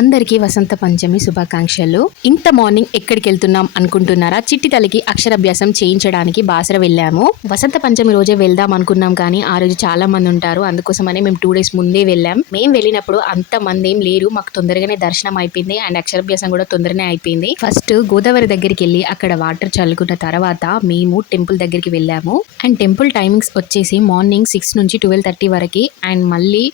అందరికీ వసంత పంచమి శుభాకాంక్షలు. ఇంత మార్నింగ్ ఎక్కడికి వెళ్తున్నాం అనుకుంటున్నారా? చిట్టి తల్లికి అక్షరాభ్యాసం చేయించడానికి బాసర వెళ్ళాము. వసంత పంచమి రోజే వెళ్దాం అనుకున్నాం కానీ ఆ రోజు చాలా మంది ఉంటారు, అందుకోసమని మేము 2 days ముందే వెళ్ళాం. మేము వెళ్ళినప్పుడు అంత మంది ఏం లేరు, మాకు తొందరగానే దర్శనం అయిపోయింది అండ్ అక్షరాభ్యాసం కూడా తొందరనే అయిపోయింది. ఫస్ట్ గోదావరి దగ్గరికి వెళ్ళి అక్కడ వాటర్ చల్లుకున్న తర్వాత మేము టెంపుల్ దగ్గరికి వెళ్ళాము. అండ్ టెంపుల్ టైమింగ్స్ వచ్చేసి మార్నింగ్ 6 నుంచి 12:30 వరకు అండ్ మళ్ళీ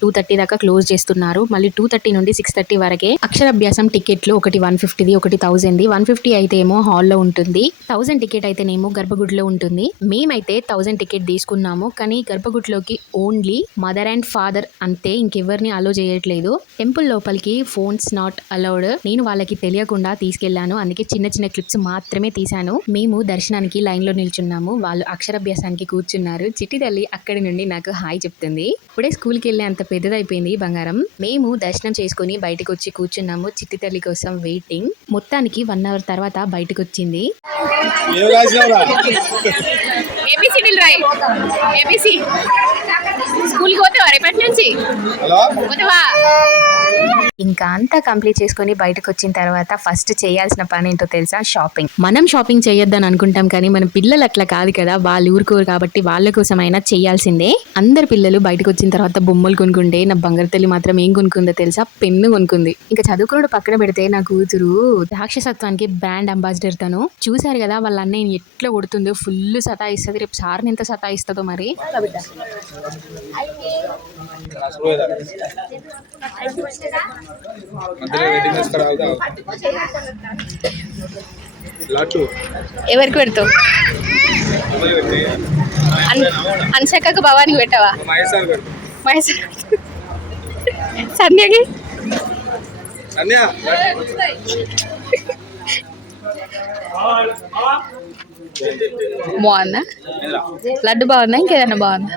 2:30 దాకా క్లోజ్ చేస్తున్నారు. మళ్ళీ 2:30 నుండి 6:30 వరకే అక్షరాభ్యాసం టికెట్లు, ఒకటి 150ది, ఒకటి 1000ది. 150 అయితే ఏమో హాల్లో ఉంటుంది, 1000 టికెట్ అయితేనేమో గర్భగుడిలో ఉంటుంది. మేమైతే 1000 టికెట్ తీసుకున్నాము, కానీ గర్భగుడిలోకి ఓన్లీ మదర్ అండ్ ఫాదర్ అంతే, ఇంకెవరిని అలో చేయట్లేదు. టెంపుల్ లోపలికి ఫోన్స్ నాట్ అలౌడ్. నేను వాళ్ళకి తెలియకుండా తీసుకెళ్లాను, అందుకే చిన్న చిన్న క్లిప్స్ మాత్రమే తీశాను. మేము దర్శనానికి లైన్ లో నిల్చున్నాము, వాళ్ళు అక్షరాభ్యాసానికి కూర్చున్నారు. చిట్టి తల్లి అక్కడి నుండి నాకు హాయ్ చెప్తుంది. ఇప్పుడే స్కూల్కి అంత పెద్దదైపోయింది బంగారం. మేము దర్శనం చేసుకుని బయటకు వచ్చి కూర్చున్నాము, చిట్టి తల్లి కోసం వెయిటింగ్. మొత్తానికి 1 hour తర్వాత బయటకు వచ్చింది. ఇంకా అంతా కంప్లీట్ చేసుకుని బయటకు వచ్చిన తర్వాత ఫస్ట్ చేయాల్సిన పని ఏంటో తెలుసా? షాపింగ్. మనం షాపింగ్ చేయొద్దని అనుకుంటాం కానీ మన పిల్లలు అట్లా కాదు కదా, వాళ్ళు ఊరుకోరు కాబట్టి వాళ్ళ కోసం అయినా చేయాల్సిందే. అందరు పిల్లలు బయటకు వచ్చిన తర్వాత బొమ్మలు కొనుక్కుంటే నా బంగారు తల్లి మాత్రం ఏం కొనుక్కుందో తెలుసా? పెన్ను కొనుక్కుంది. ఇంకా చదువుకున్నాడు పక్కన పెడితే నా కూతురు రాక్షసత్వానికి బ్రాండ్ అంబాసిడర్. తను చూసారు కదా వాళ్ళ అన్నయ్య ఎట్లా కొడుతుందో, ఫుల్ సతాయిస్తుంది. రేపు సార్ని ఎంత సతాయిస్తుందో మరి. ఎవరికి పెడతావు? అన్షక్కకు భవానికి పెట్టవా? సంధ్యకి బాగుందా? లడ్డు బాగుందా? ఇంకేదన్నా బాగుందా?